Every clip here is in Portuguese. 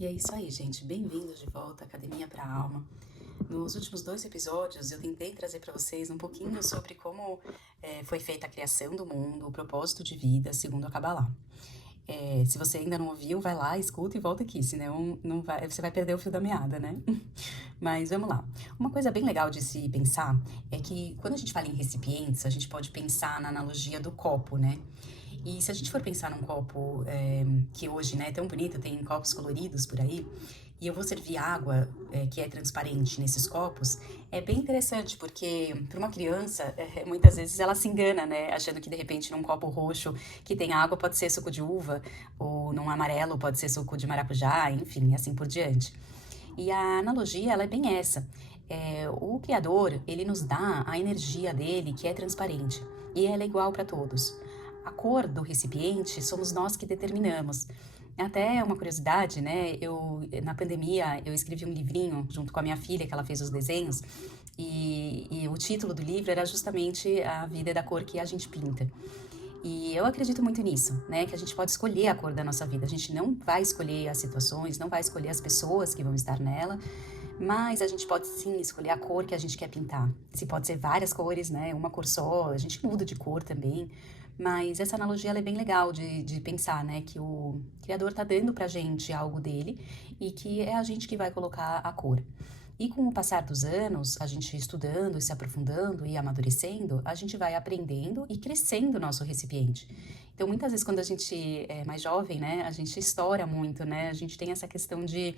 E é isso aí, gente. Bem-vindos de volta à Academia para a Alma. Nos últimos 2 episódios, eu tentei trazer para vocês um pouquinho sobre como foi feita a criação do mundo, o propósito de vida, segundo a Kabbalah. Se você ainda não ouviu, vai lá, escuta e volta aqui, senão não vai, você vai perder o fio da meada, né? Mas vamos lá. Uma coisa bem legal de se pensar é que quando a gente fala em recipientes, a gente pode pensar na analogia do copo, né? E se a gente for pensar num copo que hoje, né, é tão bonito, tem copos coloridos por aí, e eu vou servir água que é transparente nesses copos, é bem interessante, porque para uma criança, muitas vezes ela se engana, né, achando que de repente num copo roxo que tem água pode ser suco de uva, ou num amarelo pode ser suco de maracujá, enfim, assim por diante. E a analogia, ela é bem essa. O Criador, ele nos dá a energia dele, que é transparente, e ela é igual para todos. A cor do recipiente somos nós que determinamos. Até uma curiosidade, né? Na pandemia, eu escrevi um livrinho junto com a minha filha, que ela fez os desenhos, e o título do livro era justamente A Vida é da Cor que a gente pinta. E eu acredito muito nisso, né? Que a gente pode escolher a cor da nossa vida. A gente não vai escolher as situações, não vai escolher as pessoas que vão estar nela, mas a gente pode sim escolher a cor que a gente quer pintar. Se pode ser várias cores, né? Uma cor só, a gente muda de cor também. Mas essa analogia ela é bem legal de pensar, né? Que o Criador tá dando pra gente algo dele e que é a gente que vai colocar a cor. E com o passar dos anos, a gente estudando, se aprofundando e amadurecendo, a gente vai aprendendo e crescendo o nosso recipiente. Então, muitas vezes, quando a gente é mais jovem, né, a gente estoura muito, né? A gente tem essa questão de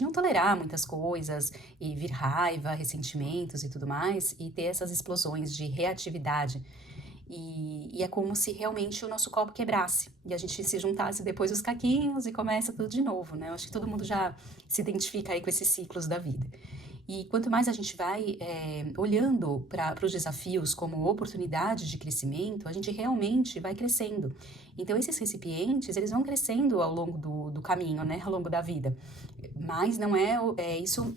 não tolerar muitas coisas e vir raiva, ressentimentos e tudo mais, e ter essas explosões de reatividade. E é como se realmente o nosso copo quebrasse e a gente se juntasse depois os caquinhos e começa tudo de novo, né? Eu acho que todo mundo já se identifica aí com esses ciclos da vida. E quanto mais a gente vai olhando para os desafios como oportunidade de crescimento, a gente realmente vai crescendo. Então, esses recipientes, eles vão crescendo ao longo do caminho, né? Ao longo da vida. Mas não isso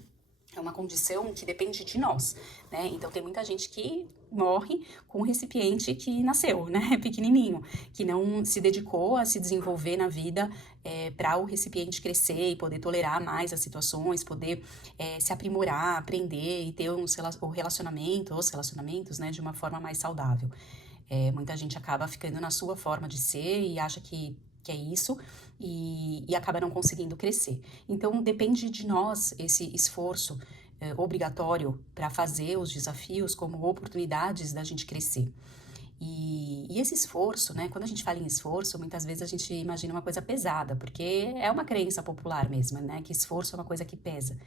é uma condição que depende de nós, né? Então tem muita gente que morre com um recipiente que nasceu, né? Pequenininho, que não se dedicou a se desenvolver na vida para o recipiente crescer e poder tolerar mais as situações, poder se aprimorar, aprender e ter os relacionamentos, né, de uma forma mais saudável. Muita gente acaba ficando na sua forma de ser e acha que é isso e acaba não conseguindo crescer. Então, depende de nós esse esforço obrigatório para fazer os desafios como oportunidades da gente crescer. E esse esforço, né, quando a gente fala em esforço, muitas vezes a gente imagina uma coisa pesada, porque é uma crença popular mesmo, né, que esforço é uma coisa que pesa.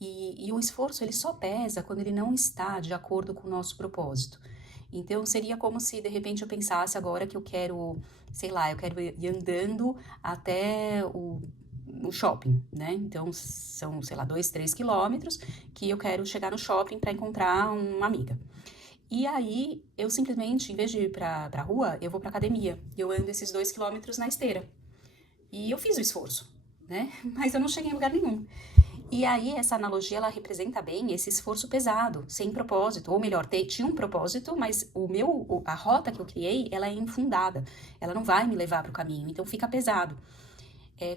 E o esforço, ele só pesa quando ele não está de acordo com o nosso propósito. Então, seria como se, de repente, eu pensasse agora que eu quero, sei lá, eu quero ir andando até o shopping, né? Então, são, sei lá, 2, 3 quilômetros que eu quero chegar no shopping para encontrar uma amiga. E aí, eu simplesmente, em vez de ir pra rua, eu vou pra academia. E eu ando esses 2 quilômetros na esteira. E eu fiz o esforço, né? Mas eu não cheguei em lugar nenhum. E aí, essa analogia, ela representa bem esse esforço pesado, sem propósito. Ou melhor, tinha um propósito, mas a rota que eu criei, ela é infundada. Ela não vai me levar para o caminho, então fica pesado.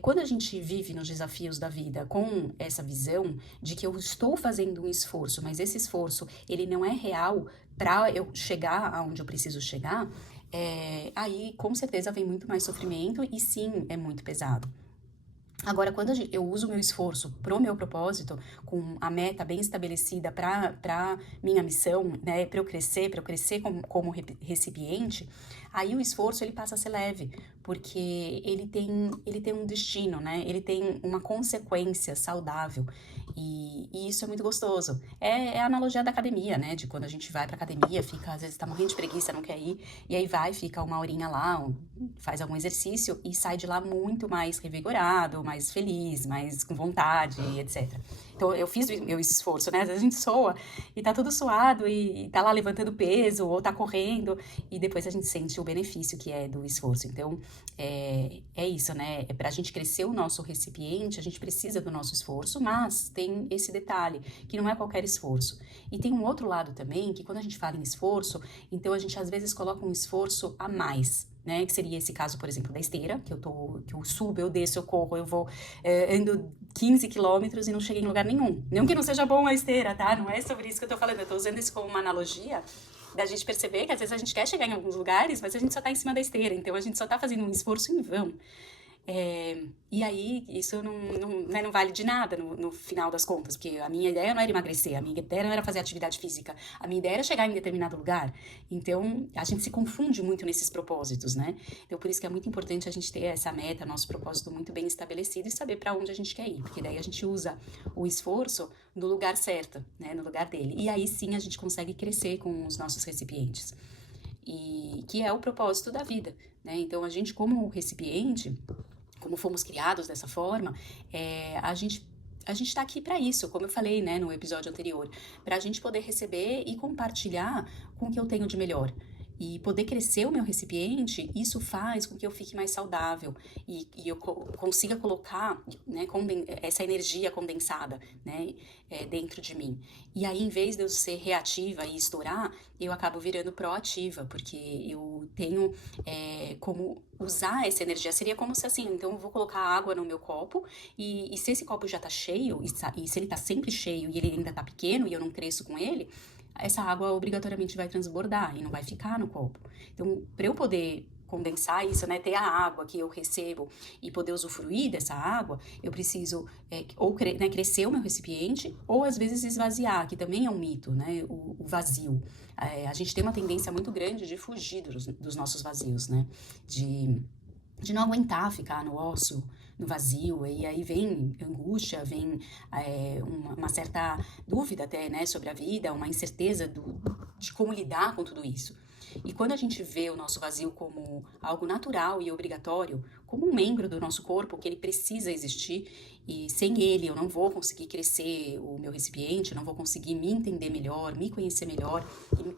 Quando a gente vive nos desafios da vida com essa visão de que eu estou fazendo um esforço, mas esse esforço, ele não é real para eu chegar aonde eu preciso chegar, aí com certeza vem muito mais sofrimento e sim, é muito pesado. Agora, quando eu uso o meu esforço pro meu propósito, com a meta bem estabelecida para minha missão, né, para eu crescer como recipiente, aí o esforço ele passa a ser leve, porque ele tem um destino, né? Ele tem uma consequência saudável. E isso é muito gostoso. É a analogia da academia, né? De quando a gente vai pra academia, fica, às vezes tá morrendo de preguiça, não quer ir, e aí vai, fica uma horinha lá, faz algum exercício e sai de lá muito mais revigorado, mais feliz, mais com vontade, etc. Então, eu fiz o meu esforço, né? Às vezes a gente soa e tá todo suado e tá lá levantando peso ou tá correndo e depois a gente sente o benefício que é do esforço. Então, é isso, né? Pra gente crescer o nosso recipiente, a gente precisa do nosso esforço, mas tem esse detalhe, que não é qualquer esforço. E tem um outro lado também, que quando a gente fala em esforço, então a gente às vezes coloca um esforço a mais, né? Que seria esse caso, por exemplo, da esteira, que eu subo, eu desço, eu corro, eu vou, ando 15 quilômetros e não cheguei em lugar nenhum. Não que não seja bom a esteira, tá? Não é sobre isso que eu tô falando, eu tô usando isso como uma analogia da gente perceber que às vezes a gente quer chegar em alguns lugares, mas a gente só tá em cima da esteira, então a gente só tá fazendo um esforço em vão. E aí, isso né, não vale de nada no final das contas, porque a minha ideia não era emagrecer, a minha ideia não era fazer atividade física, a minha ideia era chegar em determinado lugar. Então, a gente se confunde muito nesses propósitos, né? Então, por isso que é muito importante a gente ter essa meta, nosso propósito muito bem estabelecido e saber para onde a gente quer ir, porque daí a gente usa o esforço no lugar certo, né? No lugar dele. E aí sim a gente consegue crescer com os nossos recipientes. E que é o propósito da vida, né? Então, a gente como recipiente, como fomos criados dessa forma, a gente está aqui para isso, como eu falei, né, no episódio anterior, para a gente poder receber e compartilhar com o que eu tenho de melhor. E poder crescer o meu recipiente, isso faz com que eu fique mais saudável e eu consiga colocar, né, essa energia condensada, né, dentro de mim. E aí, em vez de eu ser reativa e estourar, eu acabo virando proativa, porque eu tenho como usar essa energia. Seria como se assim, então eu vou colocar água no meu copo e se esse copo já tá cheio, e se ele tá sempre cheio e ele ainda tá pequeno e eu não cresço com ele, essa água obrigatoriamente vai transbordar e não vai ficar no copo. Então, para eu poder condensar isso, né, ter a água que eu recebo e poder usufruir dessa água, eu preciso né, crescer o meu recipiente ou às vezes esvaziar, que também é um mito, né, o vazio. A gente tem uma tendência muito grande de fugir dos nossos vazios, né, de não aguentar ficar no ócio, no vazio, e aí vem angústia, vem uma certa dúvida até, né, sobre a vida, uma incerteza de como lidar com tudo isso. E quando a gente vê o nosso vazio como algo natural e obrigatório, como um membro do nosso corpo, que ele precisa existir, e sem ele eu não vou conseguir crescer o meu recipiente, não vou conseguir me entender melhor, me conhecer melhor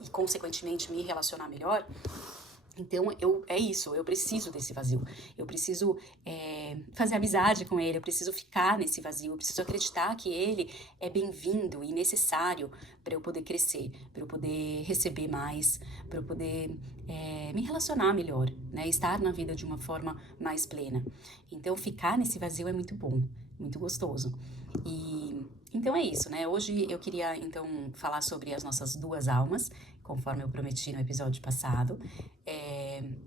e consequentemente, me relacionar melhor. Então, eu preciso desse vazio, eu preciso fazer amizade com ele, eu preciso ficar nesse vazio, eu preciso acreditar que ele é bem-vindo e necessário para eu poder crescer, para eu poder receber mais, para eu poder me relacionar melhor, né? Estar na vida de uma forma mais plena. Então, ficar nesse vazio é muito bom, muito gostoso. Então é isso, né? Hoje eu queria, então, falar sobre as nossas duas almas, conforme eu prometi no episódio passado,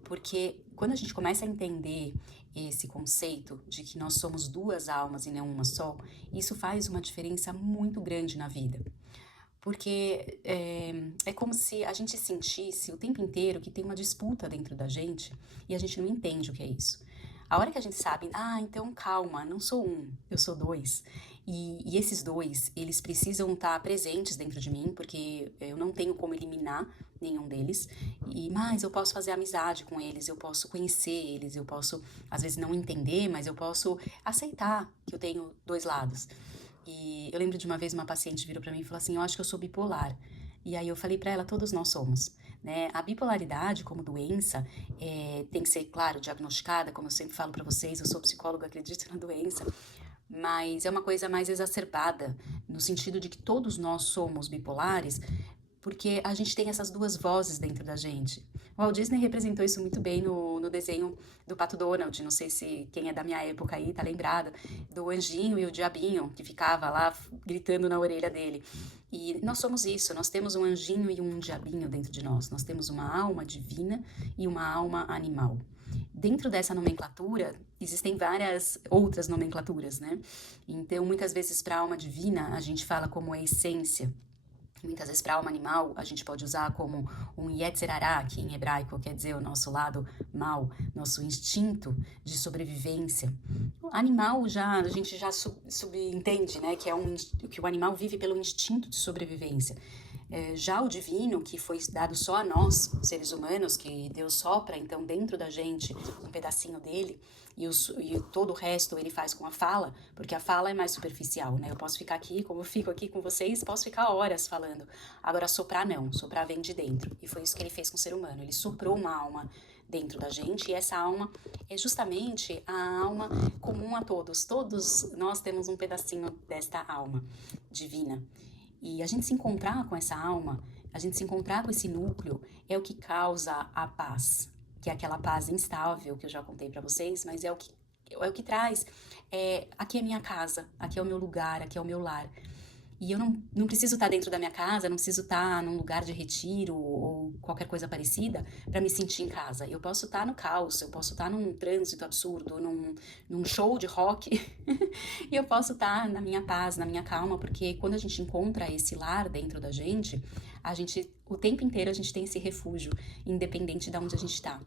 porque quando a gente começa a entender esse conceito de que nós somos duas almas e não uma só, isso faz uma diferença muito grande na vida. Porque é como se a gente sentisse o tempo inteiro que tem uma disputa dentro da gente e a gente não entende o que é isso. A hora que a gente sabe, então calma, não sou um, eu sou dois. E esses dois, eles precisam estar presentes dentro de mim, porque eu não tenho como eliminar nenhum deles. Mas eu posso fazer amizade com eles, eu posso conhecer eles, eu posso, às vezes, não entender, mas eu posso aceitar que eu tenho dois lados. E eu lembro de uma vez uma paciente virou para mim e falou assim, eu acho que eu sou bipolar. E aí eu falei para ela, todos nós somos. Né? A bipolaridade como doença tem que ser, claro, diagnosticada, como eu sempre falo para vocês, eu sou psicóloga, acredito na doença, mas é uma coisa mais exacerbada, no sentido de que todos nós somos bipolares, porque a gente tem essas duas vozes dentro da gente. O Walt Disney representou isso muito bem no desenho do Pato Donald, não sei se quem é da minha época aí tá lembrado, do anjinho e o diabinho, que ficava lá gritando na orelha dele. E nós somos isso, nós temos um anjinho e um diabinho dentro de nós temos uma alma divina e uma alma animal. Dentro dessa nomenclatura, existem várias outras nomenclaturas, né? Então, muitas vezes, para a alma divina, a gente fala como a essência. Muitas vezes, para a alma animal, a gente pode usar como um Yetzer Hara, que em hebraico quer dizer o nosso lado mal, nosso instinto de sobrevivência. O animal, a gente já subentende, né, que o animal vive pelo instinto de sobrevivência. Já o divino, que foi dado só a nós, seres humanos, que Deus sopra, então, dentro da gente, um pedacinho dele, e todo o resto ele faz com a fala, porque a fala é mais superficial, né? Eu posso ficar aqui, como eu fico aqui com vocês, posso ficar horas falando. Agora, soprar não, soprar vem de dentro. E foi isso que ele fez com o ser humano. Ele soprou uma alma dentro da gente, e essa alma é justamente a alma comum a todos. Todos nós temos um pedacinho desta alma divina. E a gente se encontrar com essa alma, a gente se encontrar com esse núcleo, é o que causa a paz. que é aquela paz instável que eu já contei pra vocês, mas é o que traz. Aqui é minha casa, aqui é o meu lugar, aqui é o meu lar. E eu não preciso estar dentro da minha casa, não preciso estar num lugar de retiro ou qualquer coisa parecida para me sentir em casa. Eu posso estar no caos, eu posso estar num trânsito absurdo, num show de rock, e eu posso estar na minha paz, na minha calma, porque quando a gente encontra esse lar dentro da gente, o tempo inteiro a gente tem esse refúgio, independente de onde a gente está.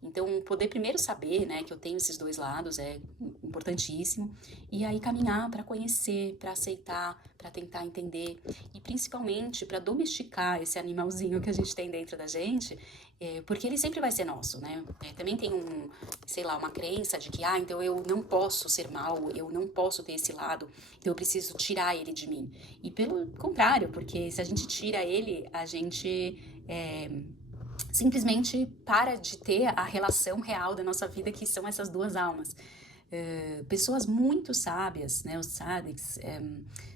Então, poder primeiro saber, né, que eu tenho esses dois lados é importantíssimo, e aí caminhar para conhecer, para aceitar, para tentar entender, e principalmente para domesticar esse animalzinho que a gente tem dentro da gente, porque ele sempre vai ser nosso, né? Também tem sei lá, uma crença de que, então eu não posso ser mal, eu não posso ter esse lado, então eu preciso tirar ele de mim. E pelo contrário, porque se a gente tira ele, a gente simplesmente para de ter a relação real da nossa vida, que são essas duas almas. Pessoas muito sábias, né, os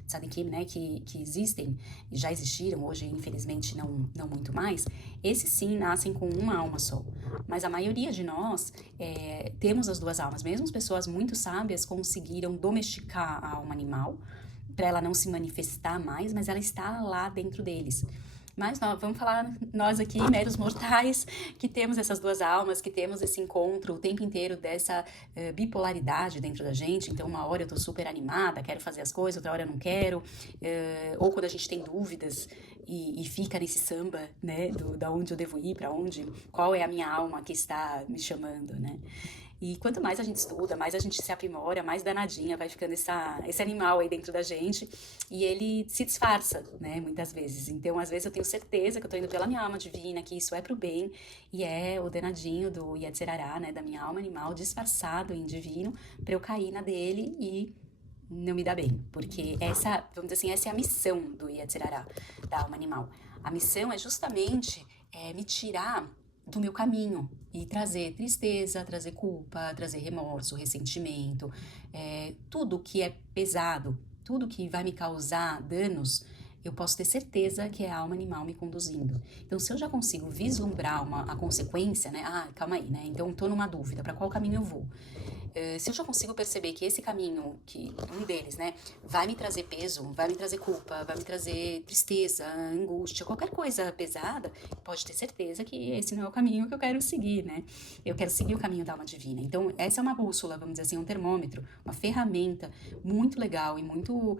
tzadikim, né, que existem, e já existiram, hoje infelizmente não muito mais, esses sim nascem com uma alma só. Mas a maioria de nós temos as duas almas. Mesmo as pessoas muito sábias conseguiram domesticar a alma animal, para ela não se manifestar mais, mas ela está lá dentro deles. Mas vamos falar nós aqui, meros mortais, que temos essas duas almas, que temos esse encontro o tempo inteiro dessa bipolaridade dentro da gente. Então, uma hora eu tô super animada, quero fazer as coisas, outra hora eu não quero. Ou quando a gente tem dúvidas e fica nesse samba, né, da onde eu devo ir, para onde, qual é a minha alma que está me chamando, né? E quanto mais a gente estuda, mais a gente se aprimora, mais danadinha vai ficando esse animal aí dentro da gente. E ele se disfarça, né, muitas vezes. Então, às vezes eu tenho certeza que eu tô indo pela minha alma divina, que isso é pro bem. E é o danadinho do Yetzirará, né, da minha alma animal, disfarçado em divino, pra eu cair na dele e não me dar bem. Porque vamos dizer assim, essa é a missão do Yetzirará, da alma animal. A missão é justamente me tirar do meu caminho e trazer tristeza, trazer culpa, trazer remorso, ressentimento, tudo que é pesado, tudo que vai me causar danos, eu posso ter certeza que é a alma animal me conduzindo. Então, se eu já consigo vislumbrar a consequência, né? Calma aí, né? Então, tô numa dúvida, para qual caminho eu vou? Se eu já consigo perceber que esse caminho, que um deles, né, vai me trazer peso, vai me trazer culpa, vai me trazer tristeza, angústia, qualquer coisa pesada, pode ter certeza que esse não é o caminho que eu quero seguir, né? Eu quero seguir o caminho da alma divina. Então, essa é uma bússola, vamos dizer assim, um termômetro, uma ferramenta muito legal e muito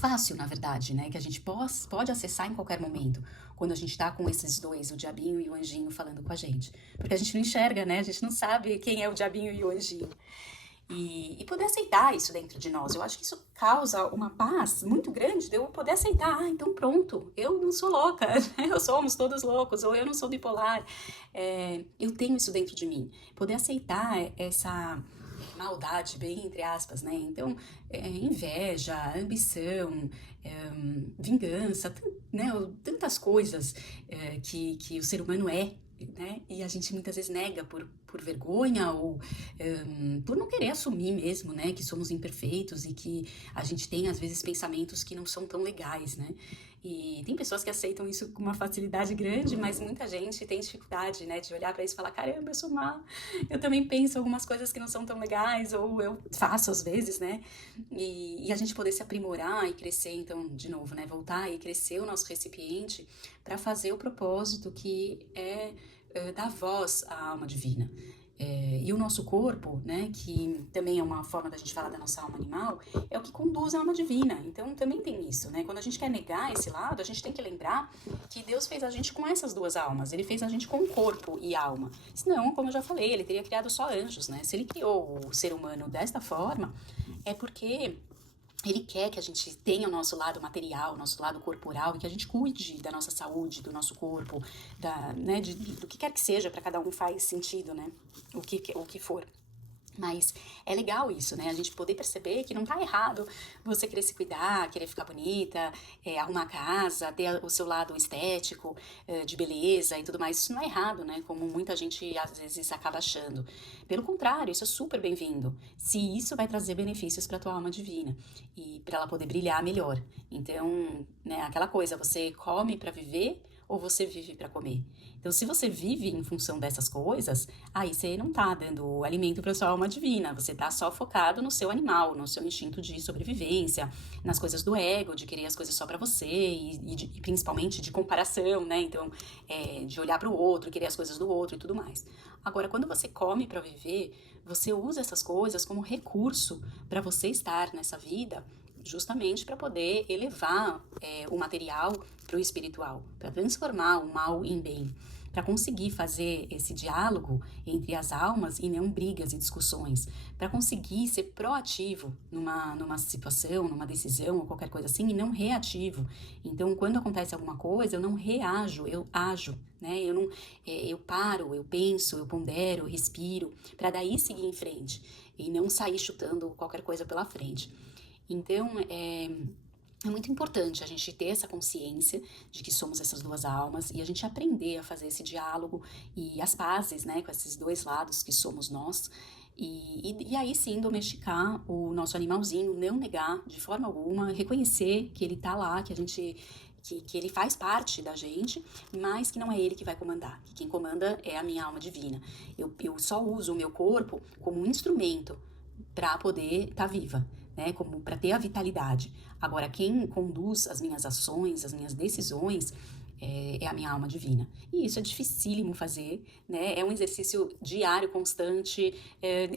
fácil, na verdade, né? Que a gente pode acessar em qualquer momento, quando a gente tá com esses dois, o diabinho e o anjinho, falando com a gente. Porque a gente não enxerga, né? A gente não sabe quem é o diabinho e o anjinho. E poder aceitar isso dentro de nós. Eu acho que isso causa uma paz muito grande de eu poder aceitar. Então pronto, eu não sou louca, somos todos loucos, ou eu não sou bipolar. Eu tenho isso dentro de mim. Poder aceitar essa maldade, bem entre aspas, né? Então, inveja, ambição, vingança, né? Tantas coisas que o ser humano é, né? E a gente muitas vezes nega por vergonha ou por não querer assumir mesmo, né? Que somos imperfeitos e que a gente tem, às vezes, pensamentos que não são tão legais, né? E tem pessoas que aceitam isso com uma facilidade grande, mas muita gente tem dificuldade, né? De olhar pra isso e falar, caramba, eu sou má. Eu também penso algumas coisas que não são tão legais, ou eu faço às vezes, né? E a gente poder se aprimorar e crescer, então, de novo, né? Voltar e crescer o nosso recipiente para fazer o propósito que é dar voz à alma divina. E o nosso corpo, né, que também é uma forma da gente falar da nossa alma animal, é o que conduz a alma divina. Então também tem isso, né? Quando a gente quer negar esse lado, a gente tem que lembrar que Deus fez a gente com essas duas almas. Ele fez a gente com corpo e alma. Senão, como eu já falei, ele teria criado só anjos, né? Se ele criou o ser humano desta forma, é porque ele quer que a gente tenha o nosso lado material, o nosso lado corporal, e que a gente cuide da nossa saúde, do nosso corpo, né, do que quer que seja, para cada um faz sentido, né? O que for. Mas é legal isso, né? A gente poder perceber que não tá errado você querer se cuidar, querer ficar bonita, arrumar a casa, ter o seu lado estético, de beleza e tudo mais. Isso não é errado, né? Como muita gente às vezes acaba achando. Pelo contrário, isso é super bem-vindo. Se isso vai trazer benefícios para tua alma divina e para ela poder brilhar melhor. Então, né, aquela coisa, você come para viver ou você vive para comer? Então, se você vive em função dessas coisas, aí você não tá dando alimento para sua alma divina, você tá só focado no seu animal, no seu instinto de sobrevivência, nas coisas do ego, de querer as coisas só para você e principalmente de comparação, né? Então, de olhar para o outro, querer as coisas do outro e tudo mais. Agora, quando você come para viver, você usa essas coisas como recurso para você estar nessa vida, justamente para poder elevar o material para o espiritual, para transformar o mal em bem, para conseguir fazer esse diálogo entre as almas e não brigas e discussões, para conseguir ser proativo numa situação, numa decisão ou qualquer coisa assim, e não reativo. Então, quando acontece alguma coisa, eu não reajo, eu ajo, né? Eu paro, eu penso, eu pondero, eu respiro, para daí seguir em frente e não sair chutando qualquer coisa pela frente. Então, é muito importante a gente ter essa consciência de que somos essas duas almas e a gente aprender a fazer esse diálogo e as pazes, né, com esses dois lados que somos nós. E aí sim domesticar o nosso animalzinho, não negar de forma alguma, reconhecer que ele tá lá, que a gente que ele faz parte da gente, mas que não é ele que vai comandar, que quem comanda é a minha alma divina. Eu só uso o meu corpo como um instrumento para poder estar viva, né? Como para ter a vitalidade. Agora, quem conduz as minhas ações, as minhas decisões, é a minha alma divina. E isso é dificílimo fazer, né? É um exercício diário, constante.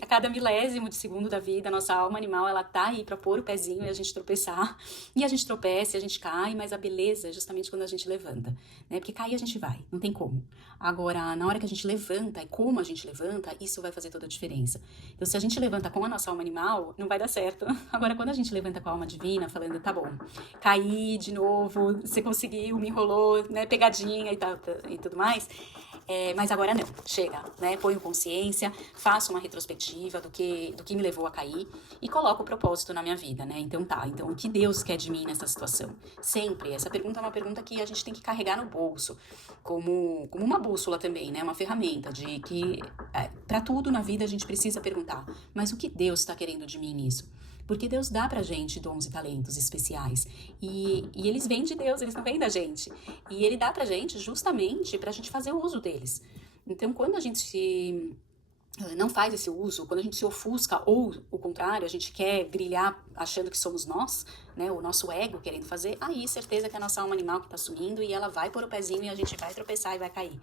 A cada milésimo de segundo da vida, a nossa alma animal, ela tá aí para pôr o pezinho e a gente tropeçar. E a gente tropeça, e a gente cai, mas a beleza é justamente quando a gente levanta, né? Porque cair a gente vai, não tem como. Agora, na hora que a gente levanta e como a gente levanta, isso vai fazer toda a diferença. Então, se a gente levanta com a nossa alma animal, não vai dar certo. Agora, quando a gente levanta com a alma divina, falando, tá bom, caí de novo, você conseguiu, me enrolou, né, pegadinha e tudo mais, mas agora não, chega, né, ponho consciência, faço uma retrospectiva do que me levou a cair e coloco o propósito na minha vida, né, então o que Deus quer de mim nessa situação? Sempre, essa pergunta é uma pergunta que a gente tem que carregar no bolso, como uma bússola também, né, uma ferramenta de que para tudo na vida a gente precisa perguntar, mas o que Deus está querendo de mim nisso? Porque Deus dá pra gente dons e talentos especiais. E eles vêm de Deus, eles não vêm da gente. E Ele dá pra gente justamente pra gente fazer uso deles. Então, quando a gente não faz esse uso, quando a gente se ofusca, ou o contrário, a gente quer brilhar achando que somos nós, né, o nosso ego querendo fazer, aí certeza que é a nossa alma animal que tá sumindo e ela vai pôr o pezinho e a gente vai tropeçar e vai cair.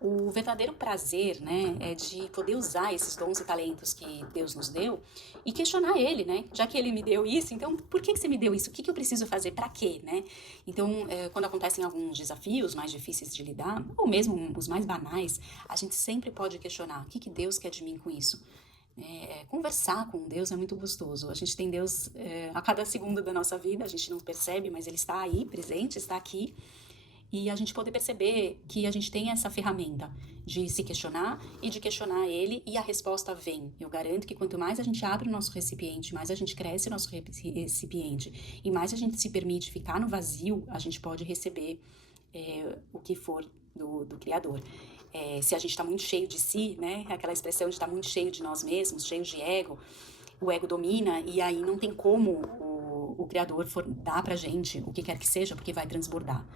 O verdadeiro prazer, né, é de poder usar esses dons e talentos que Deus nos deu e questionar Ele, né? Já que Ele me deu isso, então por que você me deu isso? O que eu preciso fazer? Para quê, né? Então, quando acontecem alguns desafios mais difíceis de lidar, ou mesmo os mais banais, a gente sempre pode questionar: o que Deus quer de mim com isso? Conversar com Deus é muito gostoso. A gente tem Deus a cada segundo da nossa vida, a gente não percebe, mas Ele está aí, presente, está aqui. E a gente poder perceber que a gente tem essa ferramenta de se questionar e de questionar ele, e a resposta vem. Eu garanto que quanto mais a gente abre o nosso recipiente, mais a gente cresce o nosso recipiente, e mais a gente se permite ficar no vazio, a gente pode receber o que for do Criador. Se a gente está muito cheio de si, né, aquela expressão de estar muito cheio de nós mesmos, cheio de ego, o ego domina, e aí não tem como o Criador dar pra gente o que quer que seja, porque vai transbordar.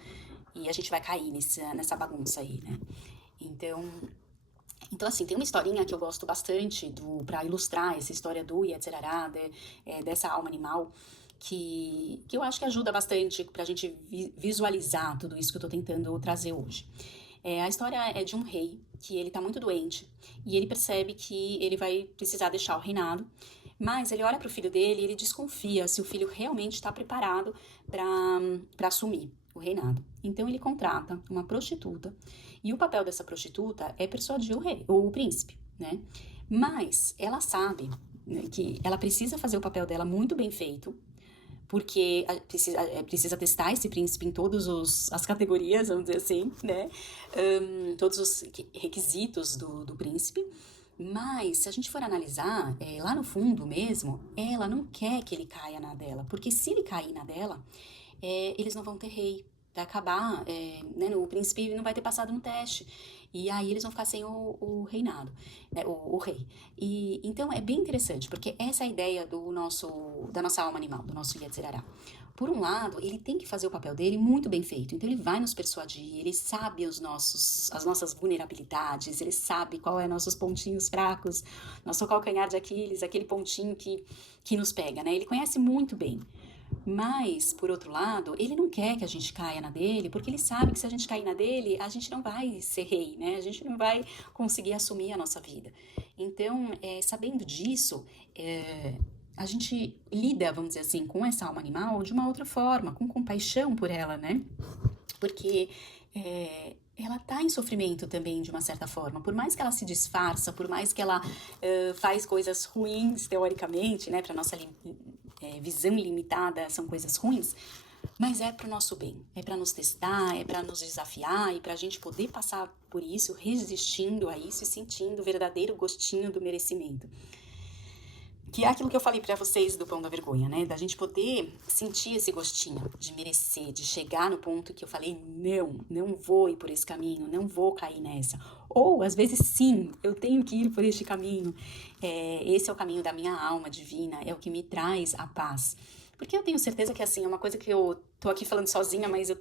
E a gente vai cair nessa bagunça aí, né? Então, assim, tem uma historinha que eu gosto bastante para ilustrar essa história do Yetzirará, dessa alma animal, que eu acho que ajuda bastante pra gente visualizar tudo isso que eu tô tentando trazer hoje. A história é de um rei que ele tá muito doente e ele percebe que ele vai precisar deixar o reinado, mas ele olha pro filho dele e ele desconfia se o filho realmente está preparado para assumir o reinado. Então ele contrata uma prostituta e o papel dessa prostituta é persuadir o príncipe, né? Mas ela sabe, né, que ela precisa fazer o papel dela muito bem feito, porque precisa testar esse príncipe em todas as categorias, vamos dizer assim, né? Todos os requisitos do príncipe. Mas, se a gente for analisar, lá no fundo mesmo, ela não quer que ele caia na dela, porque se ele cair na dela, eles não vão ter rei. Vai acabar, né, o príncipe não vai ter passado no teste. E aí eles vão ficar sem o reinado, né, o rei. E então é bem interessante, porque essa é a ideia da nossa alma animal, do nosso Yetzer Hara. Por um lado, ele tem que fazer o papel dele muito bem feito. Então, ele vai nos persuadir, ele sabe as nossas vulnerabilidades, ele sabe qual é nossos pontinhos fracos, nosso calcanhar de Aquiles, aquele pontinho que nos pega, né? Ele conhece muito bem. Mas, por outro lado, ele não quer que a gente caia na dele, porque ele sabe que se a gente cair na dele, a gente não vai ser rei, né? A gente não vai conseguir assumir a nossa vida. Então, sabendo disso, a gente lida, vamos dizer assim, com essa alma animal de uma outra forma, com compaixão por ela, né? Porque ela está em sofrimento também, de uma certa forma. Por mais que ela se disfarça, por mais que ela faz coisas ruins, teoricamente, né? Para nossa visão limitada, são coisas ruins. Mas é para o nosso bem, é para nos testar, é para nos desafiar e para a gente poder passar por isso, resistindo a isso e sentindo o verdadeiro gostinho do merecimento. Que é aquilo que eu falei pra vocês do pão da vergonha, né? Da gente poder sentir esse gostinho de merecer, de chegar no ponto que eu falei, não vou ir por esse caminho, não vou cair nessa. Ou, às vezes, sim, eu tenho que ir por este caminho. Esse é o caminho da minha alma divina, é o que me traz a paz. Porque eu tenho certeza que, assim, é uma coisa que eu tô aqui falando sozinha, mas eu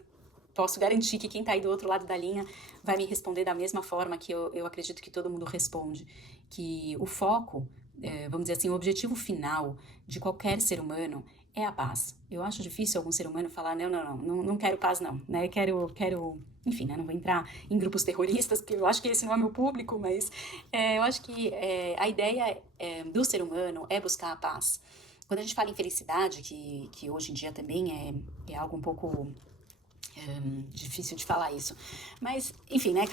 posso garantir que quem tá aí do outro lado da linha vai me responder da mesma forma que eu acredito que todo mundo responde. Que o foco, vamos dizer assim, o objetivo final de qualquer ser humano é a paz. Eu acho difícil algum ser humano falar, não quero paz não, né, quero, enfim, né, não vou entrar em grupos terroristas, porque eu acho que esse não é meu público, mas eu acho que a ideia do ser humano é buscar a paz. Quando a gente fala em felicidade, que hoje em dia também é algo um pouco difícil de falar isso, mas, enfim, né,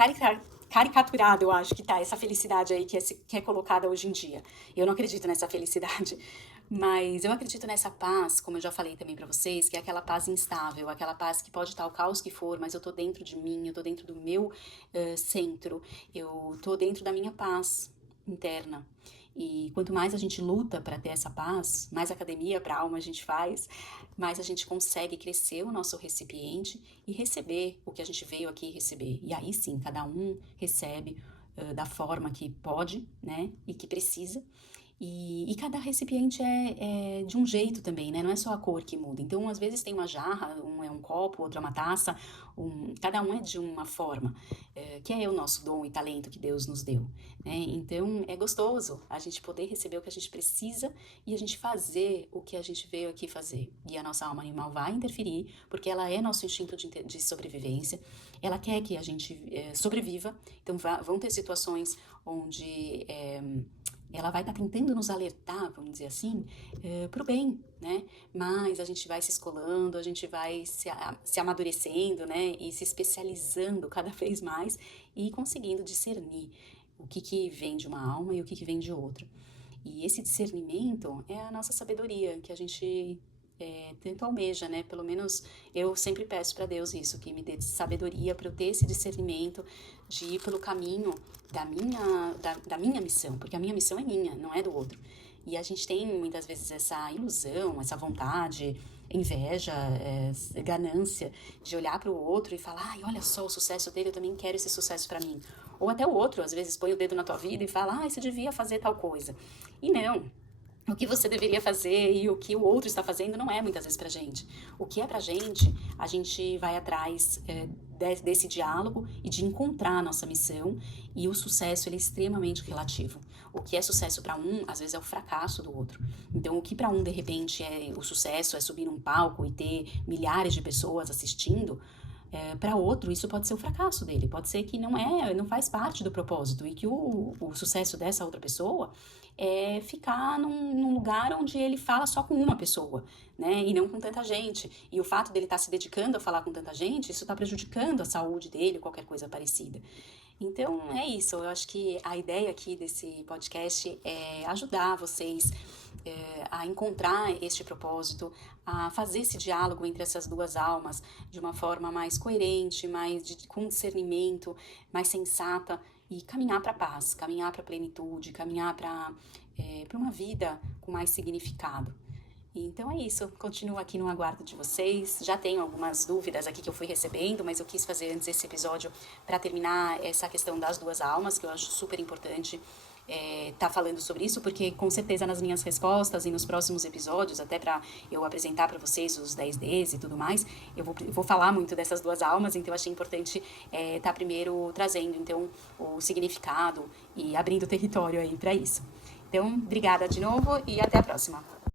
caricaturado, eu acho que tá essa felicidade aí que é colocada hoje em dia. Eu não acredito nessa felicidade, mas eu acredito nessa paz, como eu já falei também pra vocês, que é aquela paz instável, aquela paz que pode estar o caos que for, mas eu tô dentro de mim, eu tô dentro do meu centro, eu tô dentro da minha paz interna. E quanto mais a gente luta para ter essa paz, mais academia para a alma a gente faz, mais a gente consegue crescer o nosso recipiente e receber o que a gente veio aqui receber. E aí sim, cada um recebe da forma que pode, né, e que precisa. E cada recipiente é de um jeito também, né? Não é só a cor que muda. Então, às vezes tem uma jarra, um é um copo, outro é uma taça, cada um é de uma forma, que é o nosso dom e talento que Deus nos deu, né? Então, é gostoso a gente poder receber o que a gente precisa e a gente fazer o que a gente veio aqui fazer. E a nossa alma animal vai interferir, porque ela é nosso instinto de sobrevivência, ela quer que a gente sobreviva. Então, vão ter situações onde ela vai estar tentando nos alertar, vamos dizer assim, para o bem, né? Mas a gente vai se escolando, a gente vai se amadurecendo, né? E se especializando cada vez mais e conseguindo discernir o que vem de uma alma e o que vem de outra. E esse discernimento é a nossa sabedoria, que a gente tanto almeja, né? Pelo menos eu sempre peço para Deus isso, que me dê sabedoria para eu ter esse discernimento de ir pelo caminho da minha missão, porque a minha missão é minha, não é do outro. E a gente tem muitas vezes essa ilusão, essa vontade, inveja, ganância de olhar para o outro e falar, ai, olha só o sucesso dele, eu também quero esse sucesso para mim. Ou até o outro, às vezes, põe o dedo na tua vida e fala, ah, você devia fazer tal coisa. E não, o que você deveria fazer e o que o outro está fazendo não é muitas vezes pra gente. O que é pra gente, a gente vai atrás desse diálogo e de encontrar a nossa missão, e o sucesso ele é extremamente relativo. O que é sucesso para um, às vezes é o fracasso do outro. Então, o que para um de repente é o sucesso, é subir num palco e ter milhares de pessoas assistindo, para outro isso pode ser o fracasso dele, pode ser que não faz parte do propósito e que o sucesso dessa outra pessoa é ficar num lugar onde ele fala só com uma pessoa, né, e não com tanta gente. E o fato dele estar se dedicando a falar com tanta gente, isso está prejudicando a saúde dele, qualquer coisa parecida. Então, é isso. Eu acho que a ideia aqui desse podcast é ajudar vocês a encontrar este propósito, a fazer esse diálogo entre essas duas almas de uma forma mais coerente, com discernimento, mais sensata, e caminhar para a paz, caminhar para a plenitude, caminhar para uma vida com mais significado. Então é isso, continuo aqui no aguardo de vocês. Já tenho algumas dúvidas aqui que eu fui recebendo, mas eu quis fazer antes esse episódio para terminar essa questão das duas almas, que eu acho super importante tá falando sobre isso, porque com certeza nas minhas respostas e nos próximos episódios, até para eu apresentar para vocês os 10Ds e tudo mais, eu vou falar muito dessas duas almas, então eu achei importante tá primeiro trazendo então o significado e abrindo território aí para isso. Então, obrigada de novo e até a próxima.